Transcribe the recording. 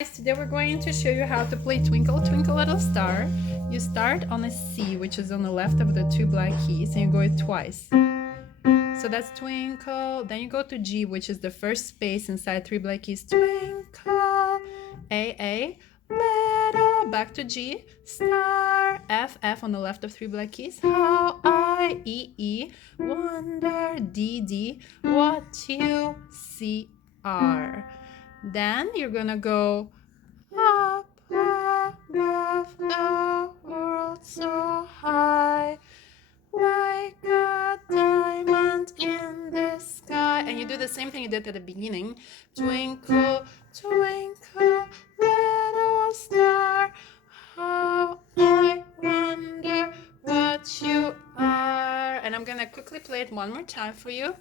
Today we're going to show you how to play Twinkle Twinkle Little Star. You start on a C, which is on the left of the two black keys, and you go it twice. So that's twinkle. Then you go to G, which is the first space inside three black keys. Twinkle, A, little, back to G, star, F on the left of three black keys. How, I, E, wonder, D, what you see are. Then you're gonna go up above the world so high, like a diamond in the sky. And you do the same thing you did at the beginning. Twinkle, twinkle, little star, how I wonder what you are. And I'm gonna quickly play it one more time for you.